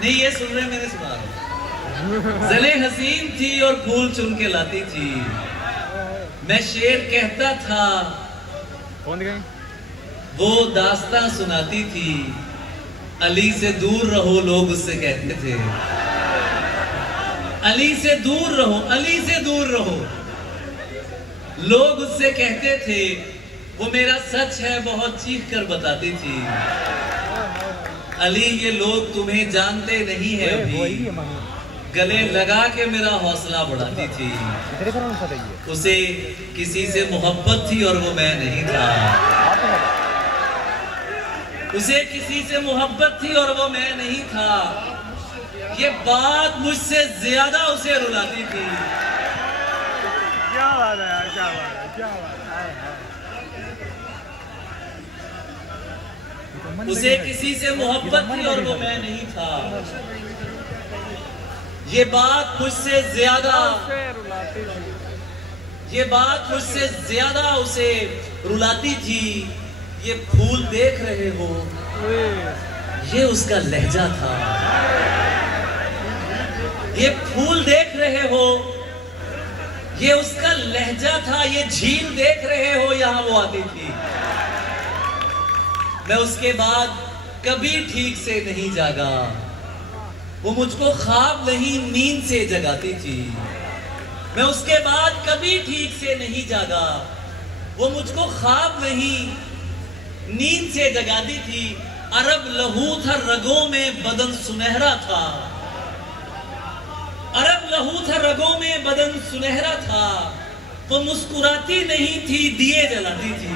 नहीं ये सुन रहे, मैंने सुना रहा। ज़ले हसीन थी और फूल चुन के लाती थी, मैं शेर कहता था वो दास्तां सुनाती थी। अली से दूर रहो लोग उससे कहते थे, अली से दूर रहो, अली से दूर रहो लोग उससे कहते थे। वो मेरा सच है बहुत चीख कर बताती थी। अली ये लोग तुम्हें जानते नहीं है अभी, गले लगा के मेरा हौसला बढ़ाती थी। उसे किसी से मोहब्बत थी और वो मैं नहीं था, उसे किसी से मोहब्बत थी और वो मैं नहीं था। ये बात मुझसे ज्यादा उसे रुलाती थी। क्या बात है यार, क्या बात है, क्या बात है। उसे किसी से मोहब्बत थी और वो मैं नहीं था। ये बात मुझसे ज्यादा, ये बात मुझसे ज्यादा उसे रुलाती थी। ये फूल देख रहे हो, ये उसका लहजा था। ये फूल देख रहे हो, ये उसका लहजा था। ये झील देख रहे हो, यहां वो आती थी। मैं उसके बाद कभी ठीक से नहीं जागा, वो मुझको ख्वाब नहीं नींद से जगाती थी। मैं उसके बाद कभी ठीक से नहीं जागा, वो मुझको ख्वाब नहीं नींद से जगाती थी। अरब लहू था रगों में, बदन सुनहरा था। अरब लहू था रगों में, बदन सुनहरा था। वो मुस्कुराती नहीं थी, दिए जलाती थी।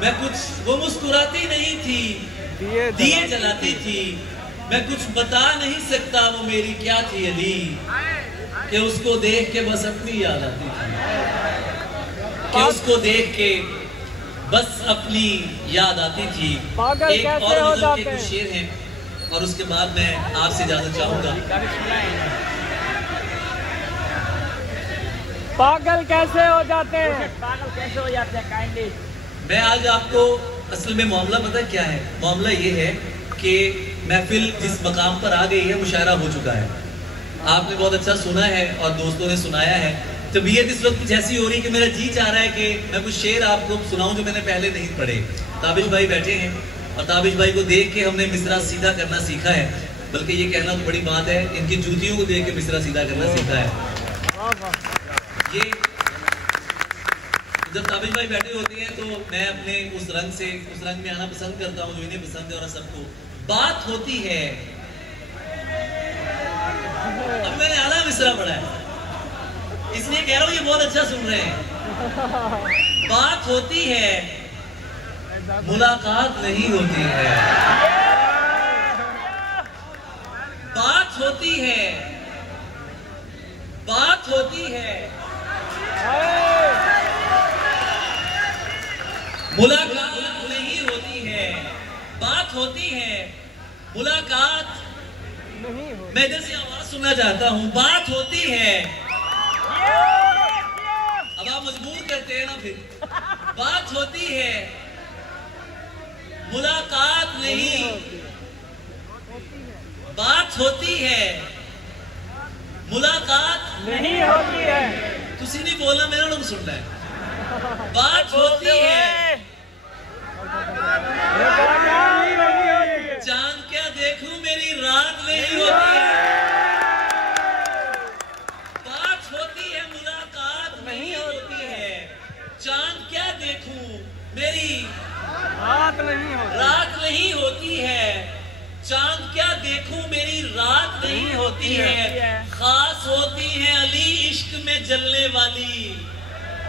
मैं कुछ, वो मुस्कुराती नहीं थी, दिए जलाती थी। मैं कुछ बता नहीं सकता वो मेरी क्या थी अली, कि उसको देख के बस अपनी याद आती थी, कि उसको देख के बस अपनी याद आती थी। एक और गजल के कुछ शेर हैं और उसके बाद मैं आपसे इजाजत चाहूंगा। पागल कैसे हो जाते हैं, पागल कैसे हो जाते हैं काइंडली। मैं आज आपको असल में मामला पता क्या है, मामला ये है कि महफिल जिस मकाम पर आ गई है, मुशायरा हो चुका है। आपने बहुत अच्छा सुना है और दोस्तों ने सुनाया है। तबीयत इस वक्त कुछ ऐसी हो रही है कि मेरा जी चाह रहा है कि मैं कुछ शेर आपको सुनाऊं जो मैंने पहले नहीं पढ़े। ताबिश भाई बैठे हैं और ताबिश भाई को देख के हमने मिसरा सीधा करना सीखा है। बल्कि ये कहना तो बड़ी बात है, इनकी जूतियों को देख के मिसरा सीधा करना सीखा है। ये जब ताबिश भाई बैठे होते हैं तो मैं अपने उस रंग में आना पसंद करता हूँ जो इन्हें पसंद है और सबको। बात होती है, अब मैंने आला मिसरा पढ़ा है इसलिए कह रहा हूं ये बहुत अच्छा सुन रहे हैं। बात होती है, मुलाकात नहीं होती है। बात होती है, बात होती है, मुलाकात नहीं होती है। बात होती है, मुलाकात नहीं होती। मैं इधर से आवाज सुनना चाहता हूं। बात होती है, अब आप मजबूर करते हैं ना फिर। बात होती है, मुलाकात नहीं। बात होती है, मुलाकात नहीं होती है। तुसी नहीं बोलना, मेरा लोग सुनना है। बात होती है, चांद क्या देखूं मेरी रात नहीं होती है। चांद क्या देखूं मेरी रात नहीं होती है। चांद क्या देखूं मेरी रात नहीं होती है। खास होती है अली इश्क में जलने वाली,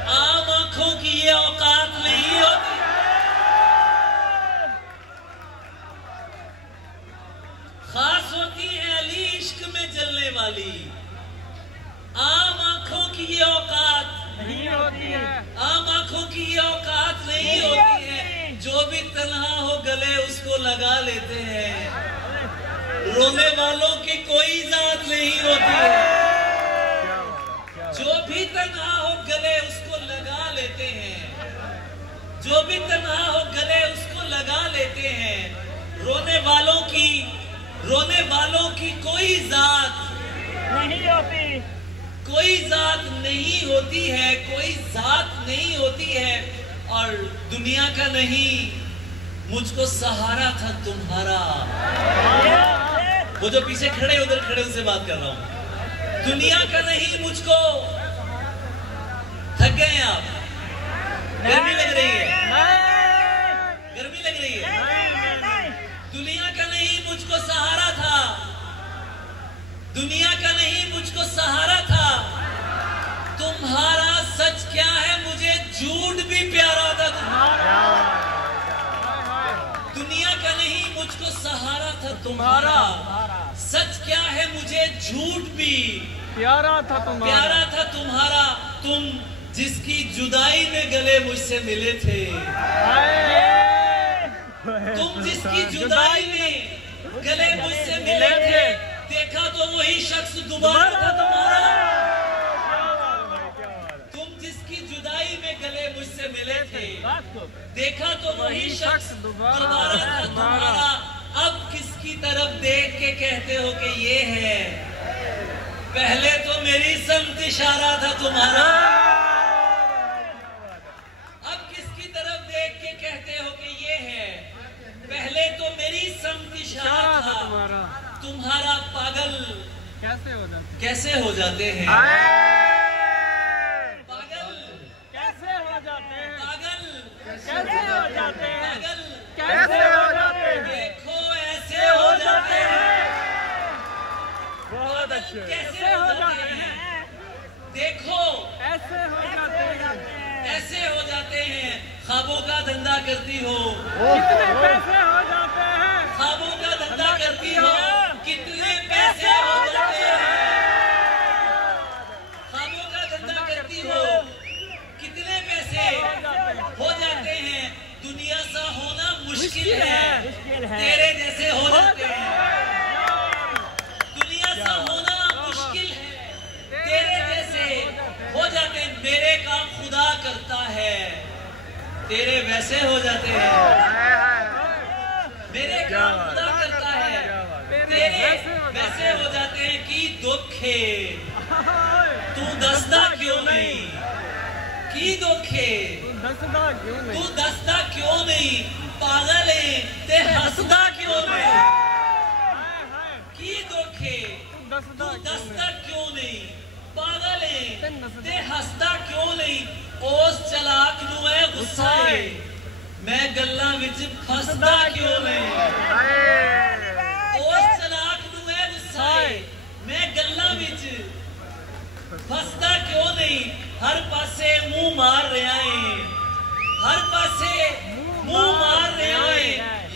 आम आंखों की ये औकात नहीं होती। खास होती है अली इश्क में जलने वाली, आम आंखों की ये औकात नहीं होती है। आम आंखों की ये औकात नहीं होती है। जो भी तन्हा हो गले उसको लगा लेते हैं। रोने वालों की कोई जात नहीं होती है। जो भी तन्हा हो गले उसको लगा लेते हैं। जो भी तन्हा हो गले उसको लगा लेते हैं। रोने वालों की रोने वालों की कोई जात नहीं होती, कोई जात नहीं होती है, कोई जात नहीं होती है। और दुनिया का नहीं, मुझको सहारा था तुम्हारा। वो जो पीछे खड़े उधर खड़े उनसे बात कर रहा हूं। दुनिया का नहीं मुझको, थक गए हैं आप? गर्मी लग रही है, गर्मी लग रही है। दुनिया का नहीं मुझको सहारा था, दुनिया का नहीं मुझको सहारा था। तुम्हारा सच क्या है, मुझे झूठ भी प्यारा था तुम्हारा। दुनिया का नहीं मुझको सहारा था तुम्हारा, सच क्या है मुझे झूठ भी प्यारा था तुम्हारा। तुम जिसकी जुदाई में गले मुझसे मिले थे, तुम जिसकी जुदाई में गले मुझसे मिले थे, देखा तो वही शख्स दोबारा था तुम्हारा। तुम जिसकी जुदाई में गले मुझसे मिले थे, देखा तो वही शख्स दोबारा था तुम्हारा। अब किसकी तरफ देख के कहते हो कि ये है, पहले तो मेरी समत इशारा था तुम्हारा। अब किसकी तरफ देख के कहते हो कि ये है, पहले तो मेरी समत इशारा था तुम्हारा। पागल कैसे हो जाते हैं, पागल कैसे हो जाते हैं, पागल कैसे हो जाते हैं, पागल कैसे हो जाते हैं, देखो ऐसे हो जाते हैं। बहुत अच्छे, कैसे हो जाते हैं, देखो ऐसे हो जाते हैं, ऐसे हो जाते हैं। ख्वाबों का धंधा करती हो, कितने पैसे हो जाते हैं, ख्वाबों का धंधा करती हो, कितने पैसे हो जाते हैं। ख्वाबों का धंधा करती हो, कितने पैसे हो जाते हैं। दुनिया सा होना मुश्किल है, तेरे जैसे हो जाते हैं। दुनिया सा होना मुश्किल है, तेरे जैसे हो जाते हैं। मेरे काम खुदा करता है, तेरे वैसे हो जाते हैं। मेरे काम खुदा करता है, तेरे वैसे हो जाते हैं। कि दुखे तू दसदा क्यों नहीं, की दुखे तू दसदा क्यों नहीं, पागल है ते हंसदा क्यों नहीं। की दुखे तू दसदा क्यों नहीं, पागल है ते हंसदा क्यों नहीं। उस चलाक नूं है गुस्सा है, मैं गल्लां विच फसदा क्यों नहीं। उस चलाक नूं है गुस्सा है, मैं गल्लां विच फसदा क्यों नहीं। हर पासे मुंह मार रहा है, हर पासे मुंह मार रहा है,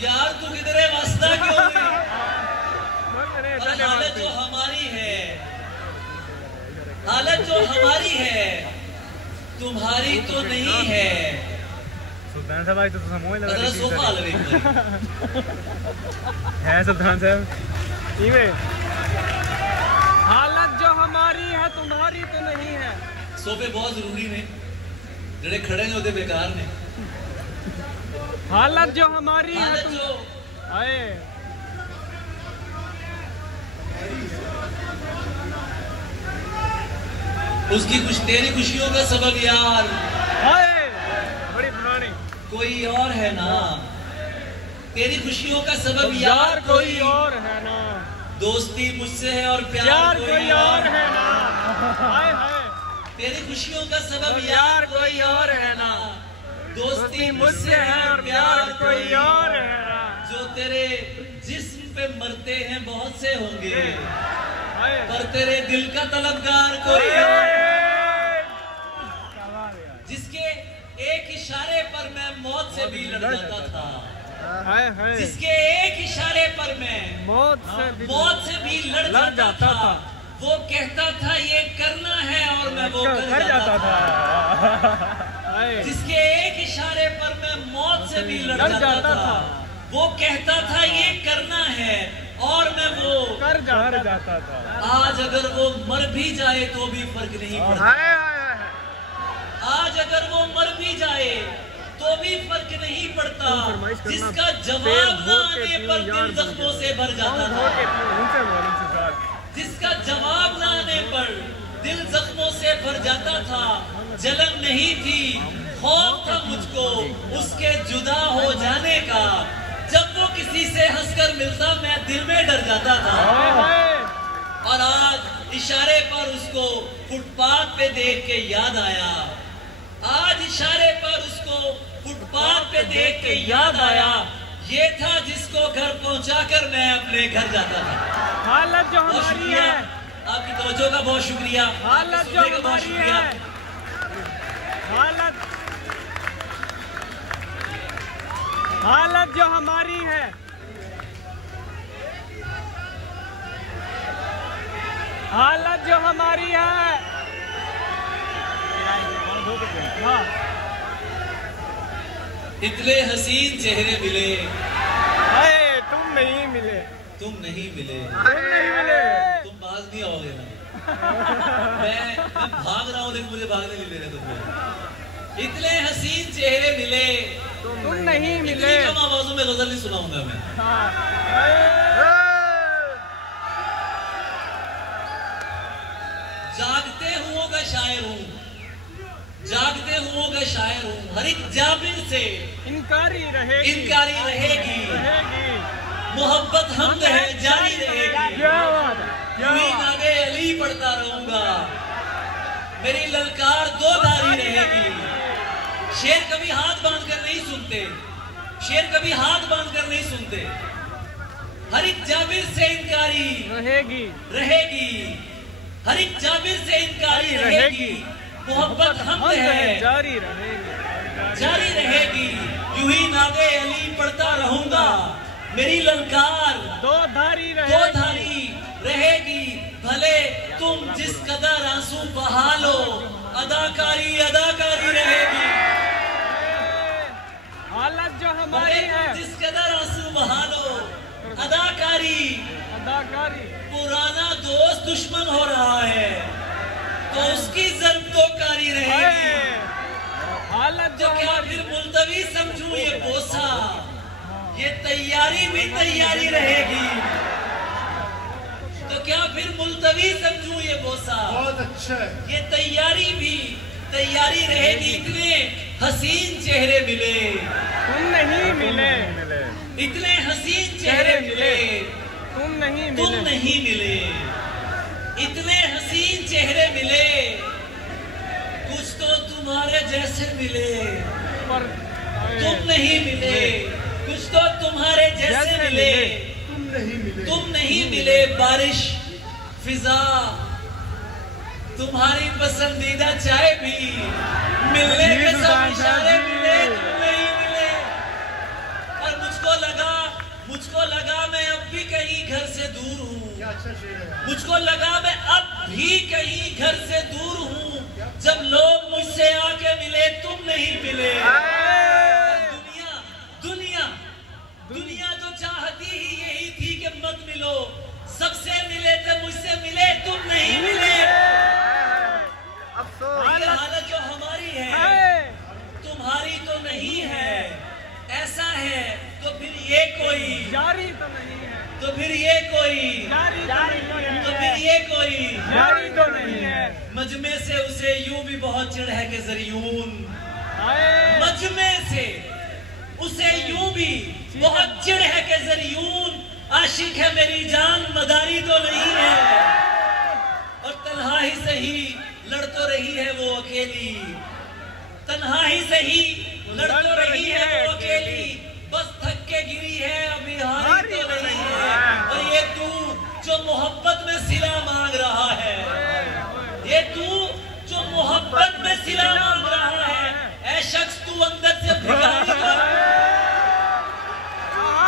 यार तू किधरे वसदा क्यों नहीं। और हालत जो हमारी है, हालत जो हमारी है, तुम्हारी तो नहीं है। सुल्तान साहब आज तो समोई लगा अदर सोफा लगे है सुल्तान साहब इवे हालत जो हमारी है तुम्हारी तो नहीं है। सोफे बहुत जरूरी ने, जेडे खड़े ने ओदे बेकार ने। हालत जो हमारी है हालत जो आए उसकी कुछ तेरी खुशियों का सबब यार बड़ी पुरानी कोई और है ना, तेरी खुशियों का सबब यार कोई और है ना, दोस्ती मुझसे है और प्यार यार कोई और है ना, हाय हाय तेरी खुशियों का सबब यार कोई और है ना, दोस्ती मुझसे है और प्यार कोई और है ना। जो तेरे जिस्म पे मरते हैं बहुत से होंगे, हाय पर तेरे दिल का तलबगार कोई और। जिसके एक इशारे पर मैं मौत से भी लड़ जाता था, हाय हाय जिसके एक इशारे पर मैं मौत से भी लड़ जाता था। वो कहता था ये करना है और मैं वो कर जाता था। हाय जिसके एक इशारे पर मैं मौत से भी लड़ जाता था, वो कहता था ये करना है और मैं वो कर जाता था। आज अगर वो मर भी जाए तो भी फर्क नहीं पड़ता। आज अगर वो मर भी जाए तो भी फर्क नहीं पड़ता, जिसका जवाब न आने पर दिल जख्मों से भर जाता था, जिसका जवाब न आने पर दिल जख्मों से भर जाता था। जलन नहीं थी, खौफ था मुझको उसके जुदा हो जाने का। जब वो किसी से हंसकर मिलता मैं दिल में डर जाता था। और आज इशारे पर उसको फुटपाथ पे देख के याद आया, आज इशारे पर उसको फुटपाथ पे देख के याद आया, ये था जिसको घर पहुंचाकर मैं अपने घर जाता था। हालत जो हमारी है, आपकी तवज्जो का बहुत शुक्रिया, हालत जो हमारी है, हालत जो हमारी है, हालत जो हमारी है। हाँ। इतने हसीन चेहरे मिले, तुम नहीं मिले, तुम नहीं मिले, तुम नहीं मिले, तुम बाज नहीं आओगे ना। मैं भाग रहा हूँ लेकिन मुझे भागने नहीं दे रहे तुम। इतने हसीन चेहरे मिले, तुम नहीं मिले। इतनी कम आवाजों में गजल नहीं सुनाऊंगा मैं। जागते हुओं का शायर हूँ, जागते हुओं का शायर हूँ। हर एक जाबिर से इनकारी रहेगी, इनकारी रहेगी, मोहब्बत हमद है जारी रहेगी। यूं नागे अली पढ़ता रहूंगा, मेरी ललकार दो धारी रहेगी। शेर कभी हाथ बांधकर नहीं सुनते, शेर कभी हाथ बांधकर नहीं सुनते। हर एक जाबिर से इनकारी रहेगी, रहेगी, हर एक जाबिर से इनकारी रहेगी। मोहब्बत हमद है जारी रहेगी, जारी रहेगी। यूं ही नागे अली पढ़ता रहूंगा, मेरी ललकार दो धारी रहेगी। भले तुम जिस कदर आंसू बहा लो, अदाकारी अदाकारी रहेगी। हालत जो हमारी है, जिस कदर आंसू बहा लो, अदाकारी अदाकारी। पुराना दोस्त दुश्मन हो रहा है तो उसकी जर्ब तो कारी रहेगी। हालत जो क्या फिर मुलतवी समझूं ये बोसा, ये तैयारी भी तैयारी रहेगी। तो क्या फिर मुलतवी समझूं ये बोसा, बहुत अच्छा है, ये तैयारी भी तैयारी रहेगी। इतने हसीन चेहरे मिले, तुम नहीं मिले, इतने हसीन चेहरे मिले, तुम नहीं तुम मिले, नहीं मिले। इतने हसीन चेहरे मिले, कुछ तो तुम्हारे जैसे मिले, पर तुम नहीं मिले। कुछ तो तुम्हारे जैसे मिले, तुम नहीं मिले, तुम नहीं मिले। बारिश फिजा तुम्हारी पसंदीदा चाय भी मिलने के सब इशारे मिले, तुम नहीं मिले। और मुझको लगा मैं अब भी कहीं घर से दूर हूँ, क्या अच्छा शेर है। मुझको लगा मैं अब भी कहीं घर से दूर हूँ। जब लोग मुझसे आके मिले तुम नहीं मिले। दुनिया तो चाहती ही यही थी कि मत मिलो, सबसे मिले थे मुझसे मिले तुम नहीं मिले। ये हालत जो हमारी है तुम्हारी तो नहीं है। ऐसा है तो फिर ये कोई जारी तो नहीं है, तो फिर ये कोई जारी तो फिर ये कोई जारी तो नहीं है। मजमे से उसे यूं भी बहुत चिढ़ है कि जरियून, हाय मजमे से उसे यूं भी बहुत चिढ़ है कि जरियून। आशिक है मेरी जान मदारी तो नहीं है। और तन्हा ही सही लड़ तो रही है वो अकेली, तन्हा ही सही लड़ तो रही है वो अकेली। बस थक के गिरी है अभी हारी तो नहीं है। और ये तू जो मोहब्बत में सिला मांग रहा है, ये तू जो मोहब्बत में सिला मांग रहा है, ऐ शख्स तू अंदर से भिखारी तो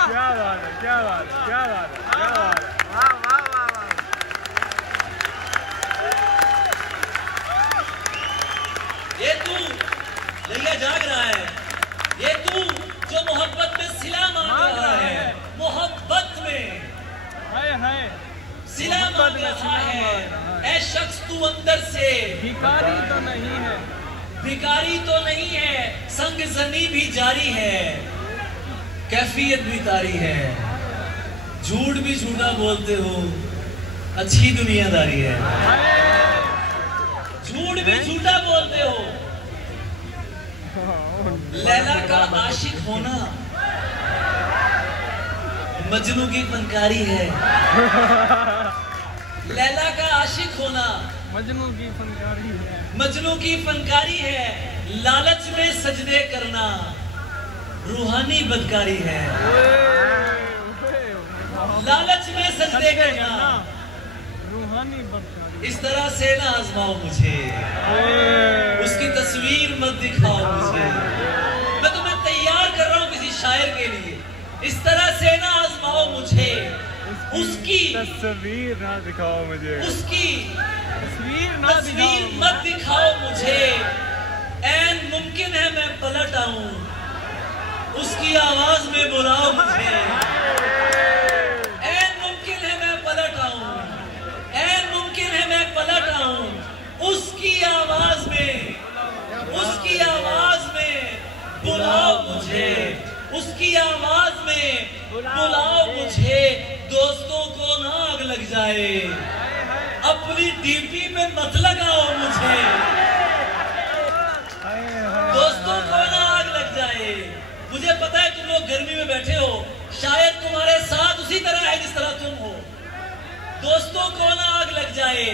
क्या बात है, क्या बात है, क्या बात है, क्या बात है। वाह वाह वाह वाह। ये तू लैया जाग रहा है, ये तू जो मोहब्बत में सिला मांग रहा है, मोहब्बत में हाय सिला मांग रहा है। ऐ शख्स तू अंदर से भिखारी तो नहीं है, भिखारी तो नहीं है, संग जनी भी जारी है, कैफियत भी तारी है, झूठ भी झूठा बोलते हो, अच्छी दुनियादारी है। झूठ भी झूठा बोलते हो, लैला का आशिक होना मजनू की फनकारी है। लैला का आशिक होना मजनू की फनकारी है, मजनू की फनकारी है, लालच में सजदे करना रूहानी बदकारी है। लालच में सजदे करना रूहानी बदकारी। इस तरह से ना आजमाओ मुझे, उसकी तस्वीर मत दिखाओ मुझे। मैं तुम्हें तैयार कर रहा हूँ किसी शायर के लिए। इस तरह से ना आजमाओ मुझे, उसकी तस्वीर ना दिखाओ मुझे, उसकी तस्वीर ना तस्वीर मत दिखाओ मुझे। ऐन मुमकिन है मैं पलट आऊं, उसकी आवाज में बुलाओ मुझे। ऐन मुमकिन है मैं पलट आऊं, ऐन मुमकिन है मैं पलट आऊं, उसकी आवाज में, उसकी आवाज में बुलाओ मुझे, उसकी आवाज में बुलाओ मुझे। दोस्तों को ना आग लग जाए, अपनी डीपी में मत लगाओ मुझे। दोस्तों को ना आग लग जाए। मुझे पता है तुम लोग गर्मी में बैठे हो, शायद तुम्हारे साथ उसी तरह है जिस तरह तुम हो। दोस्तों को ना आग लग जाए।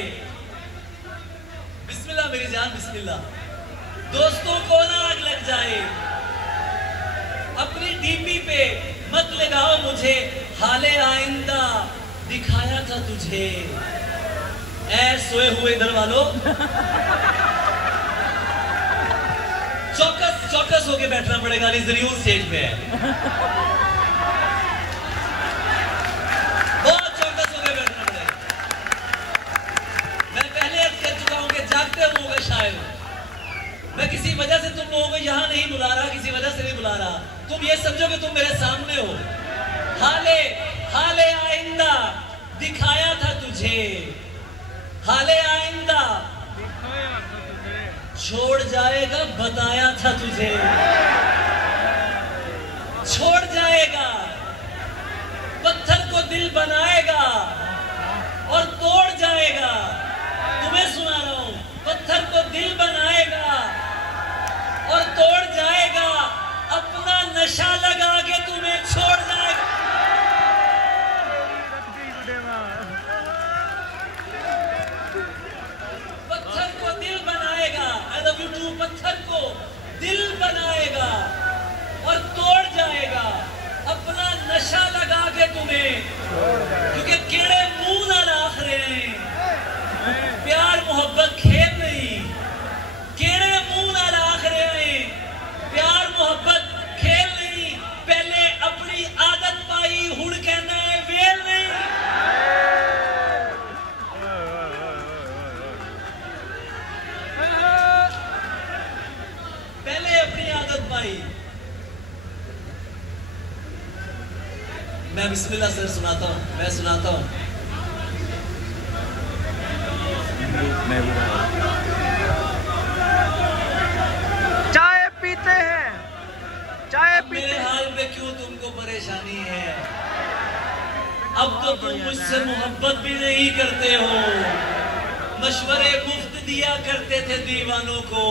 बिस्मिल्लाह मेरी जान, बिस्मिल्लाह। दोस्तों को ना आग लग जाए, अपनी डीपी पे मत लगाओ मुझे। हाले आइंदा दिखाया था तुझे, ऐ सोए हुए घर वालों। चौकस चौकस होके बैठना पड़ेगा, जरूर स्टेज पे है। बहुत चौकस होके बैठना पड़ेगा। मैं पहले अर्ज कर चुका हूं कि जागते लोगों का शायर। मैं किसी वजह से तुम लोगों को यहां नहीं बुला रहा, किसी वजह से नहीं बुला रहा। तुम ये समझो कि तुम मेरे सामने हो। हाले हाले आइंदा दिखाया था तुझे, हाले आइंदा छोड़ जाएगा बताया था तुझे। छोड़ जाएगा, पत्थर को दिल बनाएगा और तोड़ जाएगा। तुम्हें सुना रहा हूं, पत्थर को दिल बनाएगा और तोड़ जाएगा, अपना नशा लगा के तुम्हें छोड़ जाएगा। पत्थर को दिल बनाएगा, पत्थर को दिल बनाएगा और तोड़ जाएगा, अपना नशा लगा के तुम्हें। क्योंकि कीड़े मुंह ना राख रहे हैं, प्यार मोहब्बत खेल नहीं। कीड़े मुंह ना राख रहे हैं, प्यार मोहब्बत खेल नहीं। पहले अपनी आदत पाई, हुड़ कहना है वेल नहीं। पहले अपनी आदत पाई। मैं बिस्मिल्लाह सर सुनाता हूं, मैं सुनाता हूं। चाय पीते हैं, चाय पीते मेरे हाल में क्यों तुमको परेशानी है? अब तो तुम मुझसे मोहब्बत भी नहीं करते हो। मशवरे मुफ्त दिया करते थे दीवानों को,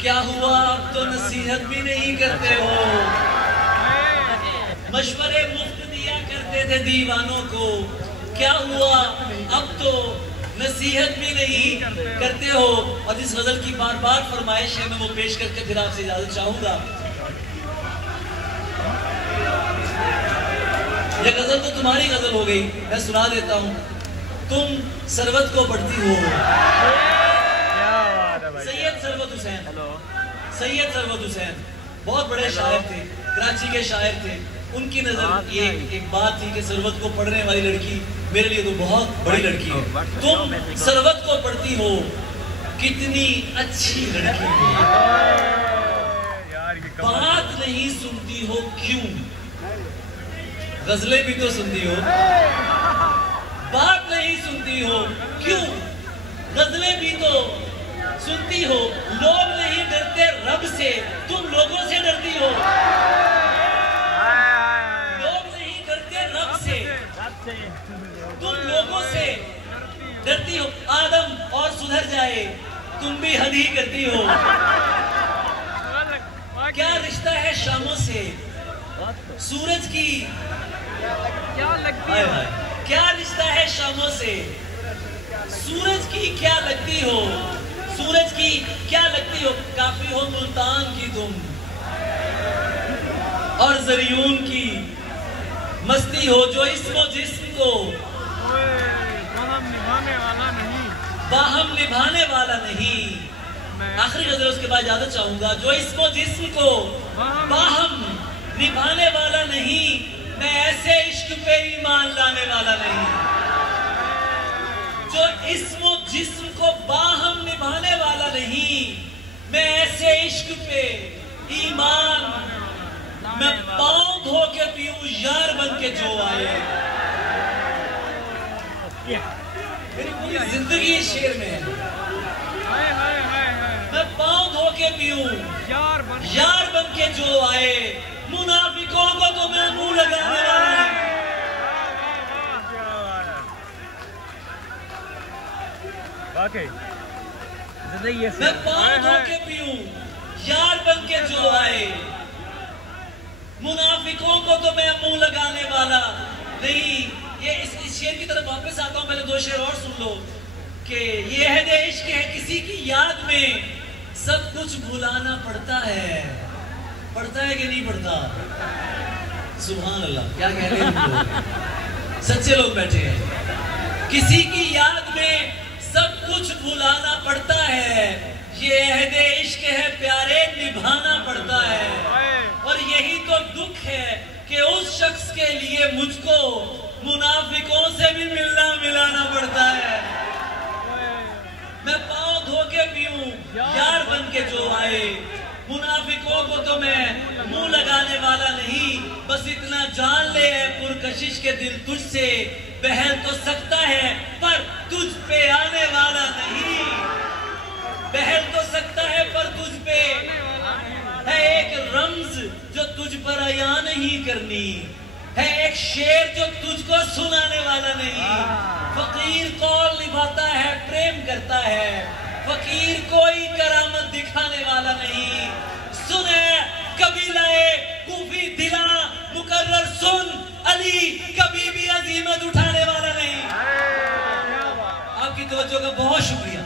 क्या हुआ अब तो नसीहत भी नहीं करते हो। मशवरे मुफ्त दिया करते थे दीवानों को, क्या हुआ अब तो नसीहत भी नहीं करते हो। और इस गजल की बार बार फरमाइश है, मैं वो पेश करके फिर आपसे इजाजत चाहूंगा। ये गजल तो तुम्हारी गजल हो गई, मैं सुना देता हूँ। तुम सरवत को पढ़ती हो। सैयद सरवत हुसैन, सैयद सरवत हुसैन बहुत बड़े शायर थे, कराची के शायर थे। उनकी नजर ये एक बात थी कि सरवत को पढ़ने वाली लड़की मेरे लिए तो बहुत बड़ी लड़की है। तुम सरवत को पढ़ती हो, कितनी अच्छी लड़की हो। बात नहीं सुनती हो क्यों? गजलें भी तो सुनती हो। बात नहीं सुनती हो क्यों? गजलें भी तो सुनती हो, लोग नहीं डरते रब से, तुम लोगों से डरती हो। लोग नहीं डरते रब से, तुम लोगों से डरती हो। आदम और सुधर जाए, तुम भी हद ही करती हो। क्या रिश्ता है शामों से, सूरज की क्या लगती है? क्या रिश्ता है शामों से, सूरज की क्या लगती हो, सूरज की क्या लगती हो। काफी हो मुल्तान की तुम और जरियून की मस्ती हो, जो इसमो जिस्म को बाहम निभाने वाला नहीं, बाहम निभाने वाला नहीं। आखिरी गजल उसके बाद इजाजत चाहूंगा। जो इसमो जिस्म को बाहम निभाने वाला नहीं, मैं ऐसे इश्क पे ईमान लाने वाला नहीं। जो इसमो जिस्म को बाहम निभाने वाला नहीं, मैं ऐसे इश्क पे ईमान, मैं पाँव धो के पीऊं यार बन के जो आए। मेरी पूरी जिंदगी इस शेर में है। मैं पाँव धो के पीऊं यार बन के जो आए, मुनाफिकों को तो मैं मुंह लगाने वाला नहीं। मैं पाँव धो के पीऊं यार बन के जो आए, मुनाफिकों को तो मैं मुंह लगाने वाला नहीं। ये इस शेर की तरफ वापस आता हूं। पहले दो शेर और सुन लो कि ये अहद इश्क है, किसी की याद में सब कुछ भुलाना पड़ता है। पड़ता है कि नहीं पड़ता? सुभान अल्लाह, क्या कह रहे हैं लोग, सच्चे लोग बैठे हैं। किसी की याद में सब कुछ भुलाना पड़ता है, ये अहद इश्क है प्यारे, निभाना पड़ता है। और यही तो दुख है कि उस शख्स के लिए मुझको मुनाफिकों से भी मिलना मिलाना पड़ता है। मैं पाँव धो के पीऊं यार बन के जो आए, मुनाफिकों को तो मैं मुंह लगाने वाला नहीं। बस इतना जान ले है पुरकशिश के दिल तुझसे बहल तो सकता है, पर तुझ पे आने वाला नहीं। बहल तो सकता है पर तुझ पे है एक रम्ज जो तुझ पर अया नहीं करनी, है एक शेर जो तुझको सुनाने वाला नहीं। फकीर कौल निभाता है, प्रेम करता है, फकीर कोई करामत दिखाने वाला नहीं। सुने कबीलाए कूफी दिला मुकर्रर सुन, अली कभी भी अजीमत उठाने वाला नहीं। आपकी तवज्जो का बहुत शुक्रिया।